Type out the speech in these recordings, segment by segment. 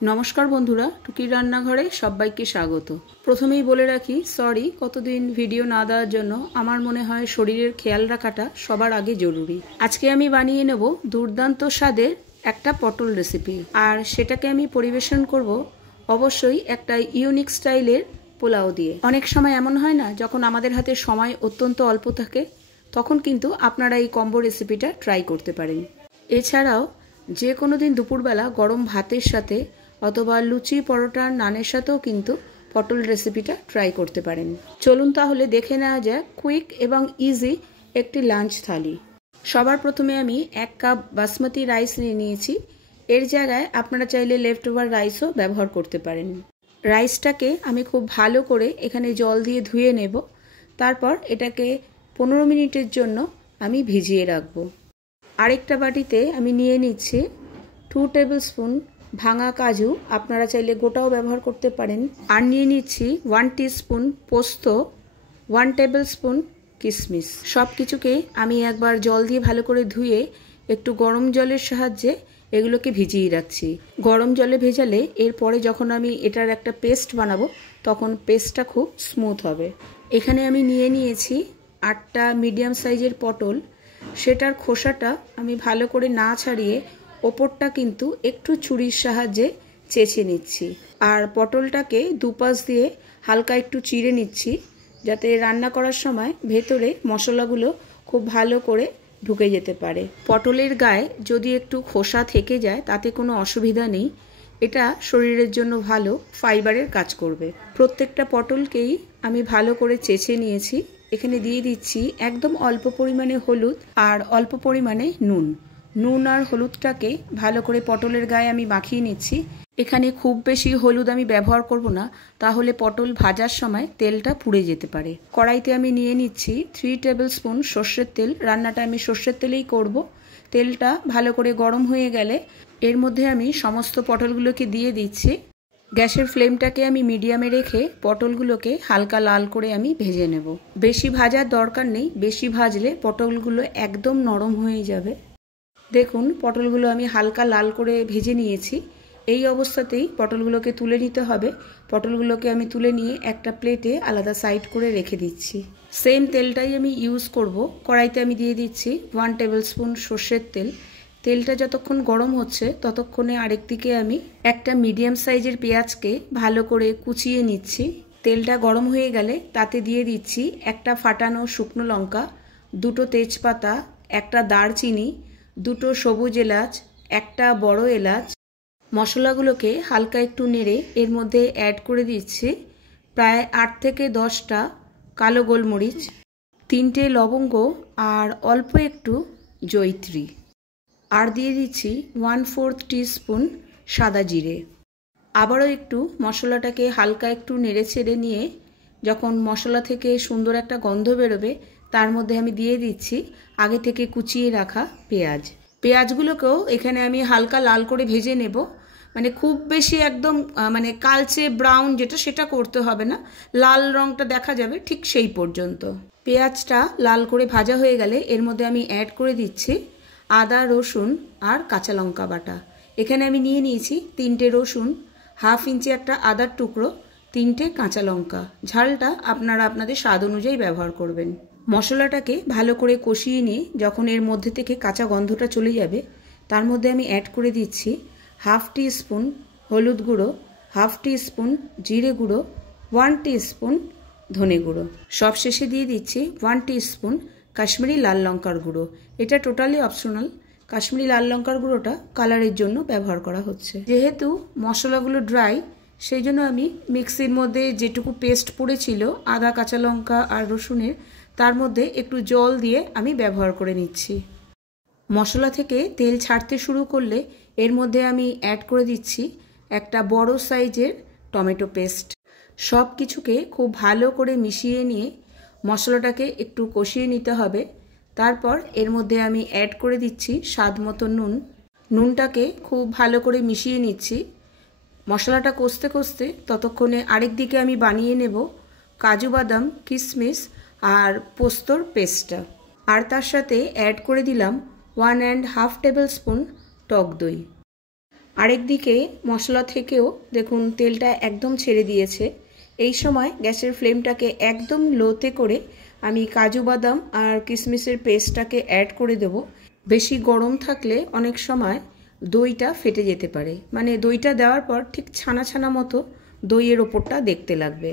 নমস্কার বন্ধুরা, টুকির রান্নাঘরে সবাইকে স্বাগত। প্রথমেই বলে রাখি সরি কতদিন ভিডিও না দেওয়ার জন্য। আমার মনে হয় শরীরের খেয়াল রাখাটা সবার আগে জরুরি। আজকে আমি বানিয়ে নেব দুর্দান্ত স্বাদের একটা পটল রেসিপি, আর সেটাকে আমি পরিবেশন করব অবশ্যই একটা ইউনিক স্টাইলের পোলাও দিয়ে। অনেক সময় এমন হয় না, যখন আমাদের হাতে সময় অত্যন্ত অল্প থাকে, তখন কিন্তু আপনারা এই কম্বো রেসিপিটা ট্রাই করতে পারেন। এছাড়াও যে কোনো দিন দুপুরবেলা গরম ভাতের সাথে অথবা লুচি, পরোটা, নানের সাথেও কিন্তু পটল রেসিপিটা ট্রাই করতে পারেন। চলুন তাহলে দেখে নেওয়া যাক কুইক এবং ইজি একটি লাঞ্চ থালি। সবার প্রথমে আমি 1 কাপ বাসমতি রাইস নিয়ে নিয়েছি। এর জায়গায় আপনারা চাইলে লেফট ওভার রাইসও ব্যবহার করতে পারেন। রাইসটাকে আমি খুব ভালো করে এখানে জল দিয়ে ধুয়ে নেব। তারপর এটাকে 15 মিনিটের জন্য আমি ভিজিয়ে রাখবো। আরেকটা বাটিতে আমি নিয়ে নিচ্ছি 2 টেবিল স্পুন ভাঙা কাজু, আপনারা চাইলে গোটাও ব্যবহার করতে পারেন। আর নিয়ে নিচ্ছি 1 টিস্পুন পোস্ত, 1 টেবিল স্পুন কিশমিশ। সব কিছুকে আমি একবার জল দিয়ে ভালো করে ধুয়ে একটু গরম জলের সাহায্যে এগুলোকে ভিজিয়ে রাখছি। গরম জলে ভেজালে এরপরে যখন আমি এটার একটা পেস্ট বানাবো, তখন পেস্টটা খুব স্মুথ হবে। এখানে আমি নিয়ে নিয়েছি 8টা মিডিয়াম সাইজের পটল। সেটার খোসাটা আমি ভালো করে না ছাড়িয়ে ওপরটা কিন্তু একটু ছুরির সাহায্যে চেঁচে নিচ্ছি। আর পটলটাকে দুপাশ দিয়ে হালকা একটু চিড়ে নিচ্ছি, যাতে রান্না করার সময় ভেতরে মশলাগুলো খুব ভালো করে ঢুকে যেতে পারে। পটলের গায়ে যদি একটু খোসা থেকে যায় তাতে কোনো অসুবিধা নেই, এটা শরীরের জন্য ভালো, ফাইবারের কাজ করবে। প্রত্যেকটা পটলকেই আমি ভালো করে চেঁচে নিয়েছি। এখানে দিয়ে দিচ্ছি একদম অল্প পরিমাণে হলুদ আর অল্প পরিমাণে নুন। নুন আর হলুদটাকে ভালো করে পটলের গায়ে আমি মাখিয়ে নিচ্ছি। এখানে খুব বেশি হলুদ আমি ব্যবহার করব না, তাহলে পটল ভাজার সময় তেলটা পুড়ে যেতে পারে। কড়াইতে আমি নিয়ে নিচ্ছি 3 টেবিল স্পুন সর্ষের তেল। রান্নাটা আমি সর্ষের তেলেই করব। তেলটা ভালো করে গরম হয়ে গেলে এর মধ্যে আমি সমস্ত পটলগুলোকে দিয়ে দিচ্ছি। গ্যাসের ফ্লেমটাকে আমি মিডিয়ামে রেখে পটলগুলোকে হালকা লাল করে আমি ভেজে নেব। বেশি ভাজার দরকার নেই, বেশি ভাজলে পটলগুলো একদম নরম হয়ে যাবে। দেখুন পটলগুলো আমি হালকা লাল করে ভেজে নিয়েছি। এই অবস্থাতেই পটলগুলোকে তুলে নিতে হবে। পটলগুলোকে আমি তুলে নিয়ে একটা প্লেটে আলাদা সাইড করে রেখে দিচ্ছি। সেম তেলটাই আমি ইউজ করব। কড়াইতে আমি দিয়ে দিচ্ছি 1 টেবিল স্পুন সর্ষের তেল। তেলটা যতক্ষণ গরম হচ্ছে ততক্ষণে আরেক দিকে আমি একটা মিডিয়াম সাইজের পেঁয়াজকে ভালো করে কুচিয়ে নিচ্ছি। তেলটা গরম হয়ে গেলে তাতে দিয়ে দিচ্ছি একটা ফাটানো শুকনো লঙ্কা, 2টো তেজপাতা, একটা দারচিনি, 2টো সবুজ এলাচ, একটা বড় এলাচ। মশলাগুলোকে হালকা একটু নেড়ে এর মধ্যে অ্যাড করে দিচ্ছি প্রায় 8 থেকে 10টা কালো গোলমরিচ, 3টে লবঙ্গ আর অল্প একটু জয়িত্রী। আর দিয়ে দিচ্ছি 1/4 টিস্পুন সাদা জিরে। আবারও একটু মশলাটাকে হালকা একটু নেড়ে ছেড়ে নিয়ে যখন মশলা থেকে সুন্দর একটা গন্ধ বেরোবে, তার মধ্যে আমি দিয়ে দিচ্ছি আগে থেকে কুচিয়ে রাখা পেঁয়াজ। পেঁয়াজগুলোকেও এখানে আমি হালকা লাল করে ভেজে নেব। মানে খুব বেশি একদম মানে কালচে ব্রাউন যেটা, সেটা করতে হবে না। লাল রংটা দেখা যাবে ঠিক সেই পর্যন্ত। পেঁয়াজটা লাল করে ভাজা হয়ে গেলে এর মধ্যে আমি অ্যাড করে দিচ্ছি আদা, রসুন আর কাঁচা লঙ্কা বাটা। এখানে আমি নিয়ে নিয়েছি 3টে রসুন, 1/2 ইঞ্চি একটা আদার টুকরো, 3টে কাঁচা লঙ্কা। ঝালটা আপনারা আপনাদের স্বাদ অনুযায়ী ব্যবহার করবেন। মশলাটাকে ভালো করে কষিয়ে নিয়ে যখন এর মধ্যে থেকে কাঁচা গন্ধটা চলে যাবে, তার মধ্যে আমি অ্যাড করে দিচ্ছি 1/2 টিস্পুন হলুদ গুঁড়ো, 1/2 টিস্পুন জিরে গুঁড়ো, 1 টিস্পুন ধনে গুঁড়ো। সব শেষে দিয়ে দিচ্ছি 1 টিস্পুন কাশ্মীরি লাল লঙ্কার গুঁড়ো। এটা টোটালি অপশনাল। কাশ্মীরি লাল লঙ্কার গুঁড়োটা কালারের জন্য ব্যবহার করা হচ্ছে। যেহেতু মশলাগুলো ড্রাই, সেই জন্য আমি মিক্সির মধ্যে যেটুকু পেস্ট পড়েছিল আদা, কাঁচা লঙ্কা আর রসুনের, তার মধ্যে একটু জল দিয়ে আমি ব্যবহার করে নিচ্ছি। মশলা থেকে তেল ছাড়তে শুরু করলে এর মধ্যে আমি অ্যাড করে দিচ্ছি একটা বড় সাইজের টমেটো পেস্ট। সব কিছুকে খুব ভালো করে মিশিয়ে নিয়ে মশলাটাকে একটু কষিয়ে নিতে হবে। তারপর এর মধ্যে আমি অ্যাড করে দিচ্ছি স্বাদ মতো নুন। নুনটাকে খুব ভালো করে মিশিয়ে নিচ্ছি। মশলাটা কষতে কষতে ততক্ষণে আরেক দিকে আমি বানিয়ে নেব কাজু বাদাম, কিশমিশ আর পোস্তর পেস্টটা। আর তার সাথে অ্যাড করে দিলাম 1.5 টেবিল স্পুন টক দই। আরেকদিকে মশলা থেকেও দেখুন তেলটা একদম ছেড়ে দিয়েছে। এই সময় গ্যাসের ফ্লেমটাকে একদম লোতে করে আমি কাজু বাদাম আর কিশমিশের পেস্টটাকে অ্যাড করে দেব। বেশি গরম থাকলে অনেক সময় দইটা ফেটে যেতে পারে, মানে দইটা দেওয়ার পর ঠিক ছানা ছানা মতো দইয়ের ওপরটা দেখতে লাগবে।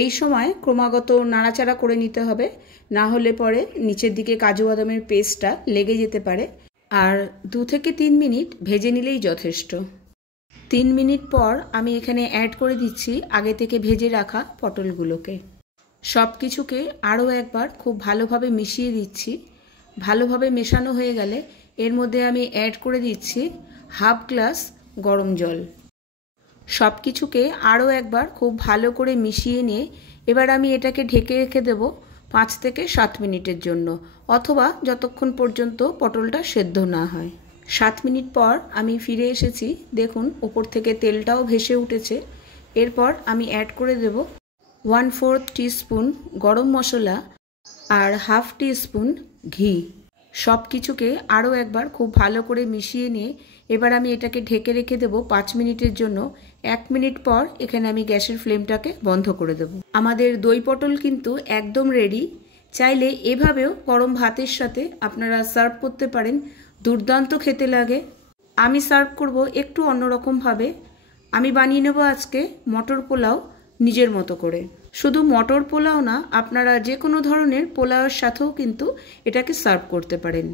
এই সময় ক্রমাগত নাড়াচাড়া করে নিতে হবে, না হলে পরে নিচের দিকে কাজু বাদামের পেস্টটা লেগে যেতে পারে। আর 2 থেকে 3 মিনিট ভেজে নিলেই যথেষ্ট। 3 মিনিট পর আমি এখানে অ্যাড করে দিচ্ছি আগে থেকে ভেজে রাখা পটলগুলোকে। সব কিছুকে আরও একবার খুব ভালোভাবে মিশিয়ে দিচ্ছি। ভালোভাবে মেশানো হয়ে গেলে এর মধ্যে আমি অ্যাড করে দিচ্ছি হাফ গ্লাস গরম জল। সব কিছুকে আরও একবার খুব ভালো করে মিশিয়ে নিয়ে এবার আমি এটাকে ঢেকে রেখে দেব 5 থেকে 7 মিনিটের জন্য, অথবা যতক্ষণ পর্যন্ত পটলটা সেদ্ধ না হয়। 7 মিনিট পর আমি ফিরে এসেছি। দেখুন ওপর থেকে তেলটাও ভেসে উঠেছে। এরপর আমি অ্যাড করে দেব 1/4 টিস্পুন গরম মশলা আর হাফ টিস্পুন ঘি। সব কিছুকে আরও একবার খুব ভালো করে মিশিয়ে নিয়ে এবার আমি এটাকে ঢেকে রেখে দেব 5 মিনিটের জন্য। 1 মিনিট পর এখানে আমি গ্যাসের ফ্লেমটাকে বন্ধ করে দেব। আমাদের দই পটল কিন্তু একদম রেডি। চাইলে এভাবেও গরম ভাতের সাথে আপনারা সার্ভ করতে পারেন, দুর্দান্ত খেতে লাগে। আমি সার্ভ করব একটু অন্যরকমভাবে। আমি বানিয়ে নেব আজকে মটর পোলাও নিজের মতো করে। শুধু মটর পোলাও না, আপনারা যে কোনো ধরনের পোলাওয়ের সাথেও কিন্তু এটাকে সার্ভ করতে পারেন।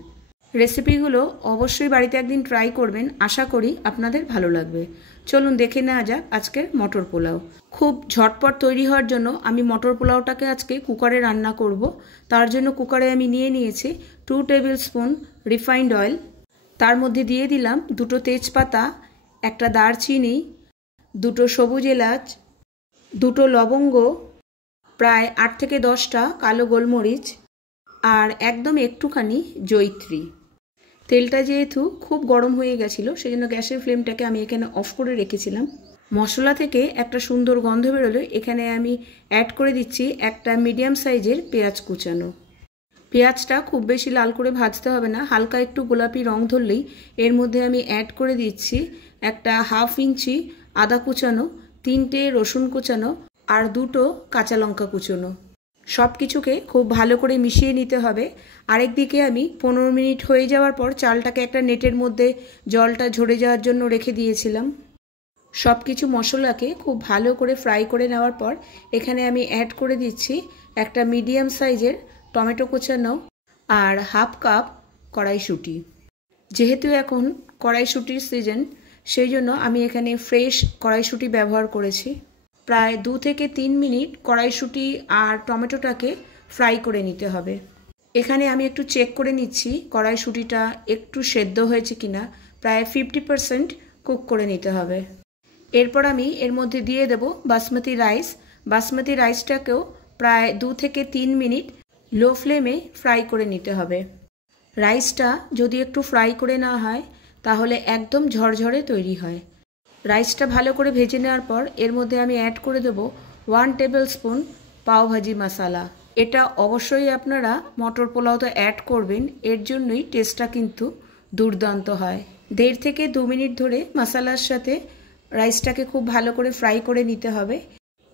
রেসিপিগুলো অবশ্যই বাড়িতে একদিন ট্রাই করবেন, আশা করি আপনাদের ভালো লাগবে। চলুন দেখে নেওয়া যাক আজকের মটর পোলাও। খুব ঝটপট তৈরি হওয়ার জন্য আমি মটর পোলাওটাকে আজকে কুকারে রান্না করব। তার জন্য কুকারে আমি নিয়ে নিয়েছি 2 টেবিল স্পুন রিফাইন্ড অয়েল। তার মধ্যে দিয়ে দিলাম 2টো তেজপাতা, একটা দারচিনি, 2টো সবুজ এলাচ, 2টো লবঙ্গ, প্রায় 8 থেকে 10টা কালো গোলমরিচ আর একদম একটুখানি জয়িত্রী। তেলটা যেহেতু খুব গরম হয়ে গেছিলো সেজন্য গ্যাসের ফ্লেমটাকে আমি এখানে অফ করে রেখেছিলাম। মশলা থেকে একটা সুন্দর গন্ধ বেরোলো। এখানে আমি অ্যাড করে দিচ্ছি একটা মিডিয়াম সাইজের পেঁয়াজ কুচানো। পেঁয়াজটা খুব বেশি লাল করে ভাজতে হবে না, হালকা একটু গোলাপি রং ধরলেই এর মধ্যে আমি অ্যাড করে দিচ্ছি একটা হাফ ইঞ্চি আদা কুচানো, 3টে রসুন কুচানো আর 2টো কাঁচা লঙ্কা কুচানো। সব কিছুকে খুব ভালো করে মিশিয়ে নিতে হবে। আরেকদিকে আমি 15 মিনিট হয়ে যাওয়ার পর চালটাকে একটা নেটের মধ্যে জলটা ঝরে যাওয়ার জন্য রেখে দিয়েছিলাম। সব কিছু মশলাকে খুব ভালো করে ফ্রাই করে নেওয়ার পর এখানে আমি অ্যাড করে দিচ্ছি একটা মিডিয়াম সাইজের টমেটো কুচানো আর হাফ কাপ কড়াইশুঁটি। যেহেতু এখন কড়াইশুঁটির সিজন, সেই জন্য আমি এখানে ফ্রেশ কড়াইশুঁটি ব্যবহার করেছি। প্রায় 2 থেকে 3 মিনিট কড়াইশুঁটি আর টমেটোটাকে ফ্রাই করে নিতে হবে। এখানে আমি একটু চেক করে নিচ্ছি কড়াইশুঁটিটা একটু সেদ্ধ হয়েছে কিনা, প্রায় 50% কুক করে নিতে হবে। এরপর আমি এর মধ্যে দিয়ে দেব বাসমতি রাইস। বাসমতি রাইসটাকেও প্রায় 2 থেকে 3 মিনিট লো ফ্লেমে ফ্রাই করে নিতে হবে। রাইসটা যদি একটু ফ্রাই করে নেওয়া হয় তাহলে একদম ঝরঝরে তৈরি হয়। রাইসটা ভালো করে ভেজে নেওয়ার পর এর মধ্যে আমি অ্যাড করে দেব 1 টেবিল স্পুন পাওভাজি মশলা। এটা অবশ্যই আপনারা মটর পোলাওতে অ্যাড করবেন, এর জন্যই টেস্টটা কিন্তু দুর্দান্ত হয়। 1.5 থেকে 2 মিনিট ধরে মশলার সাথে রাইসটাকে খুব ভালো করে ফ্রাই করে নিতে হবে।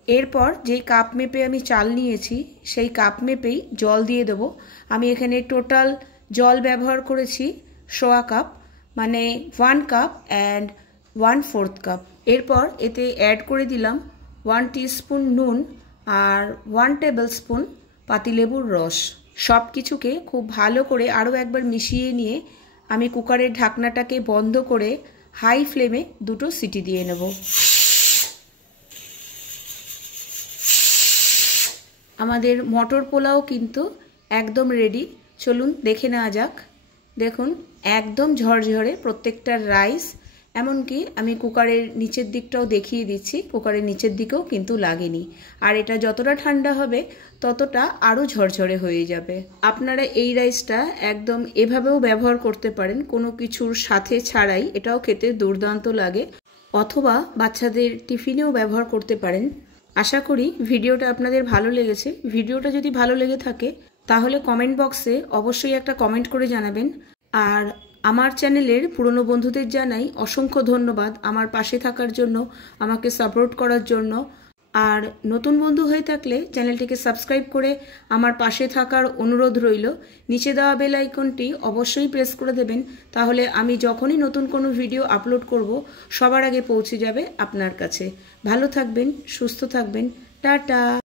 এরপর যেই কাপ মেপে আমি চাল নিয়েছি সেই কাপ মেপেই জল দিয়ে দেব। আমি এখানে টোটাল জল ব্যবহার করেছি 1/4 কাপ, মানে 1 কাপ অ্যান্ড 1/4 কাপ। এরপর এতে অ্যাড করে দিলাম 1 টিস্পুন নুন আর 1 টেবিল স্পুন পাতিলেবুর রস। সব কিছুকে খুব ভালো করে আরও একবার মিশিয়ে নিয়ে আমি কুকারের ঢাকনাটাকে বন্ধ করে হাই ফ্লেমে 2টো সিটি দিয়ে নেব। আমাদের মটর পোলাও কিন্তু একদম রেডি। চলুন দেখে নেওয়া যাক। দেখুন একদম ঝরঝরে প্রত্যেকটা রাইস, এমনকি আমি কুকারের নিচের দিকটাও দেখিয়ে দিচ্ছি, কুকারের নিচের দিকেও কিন্তু লাগেনি। আর এটা যতটা ঠান্ডা হবে ততটা আরও ঝরঝরে হয়ে যাবে। আপনারা এই রাইসটা একদম এভাবেও ব্যবহার করতে পারেন, কোনো কিছুর সাথে ছাড়াই, এটাও খেতে দুর্দান্ত লাগে। অথবা বাচ্চাদের টিফিনেও ব্যবহার করতে পারেন। আশা করি ভিডিওটা আপনাদের ভালো লেগেছে। ভিডিওটা যদি ভালো লেগে থাকে তাহলে কমেন্ট বক্সে অবশ্যই একটা কমেন্ট করে জানাবেন। আর আমার চ্যানেলের পুরনো বন্ধুদের জানাই অসংখ্য ধন্যবাদ আমার পাশে থাকার জন্য, আমাকে সাপোর্ট করার জন্য। আর নতুন বন্ধু হয়ে থাকলে চ্যানেলটিকে সাবস্ক্রাইব করে আমার পাশে থাকার অনুরোধ রইল। নিচে দেওয়া বেল আইকনটি অবশ্যই প্রেস করে দেবেন, তাহলে আমি যখনই নতুন কোনো ভিডিও আপলোড করব সবার আগে পৌঁছে যাবে আপনার কাছে। ভালো থাকবেন, সুস্থ থাকবেন, টাটা।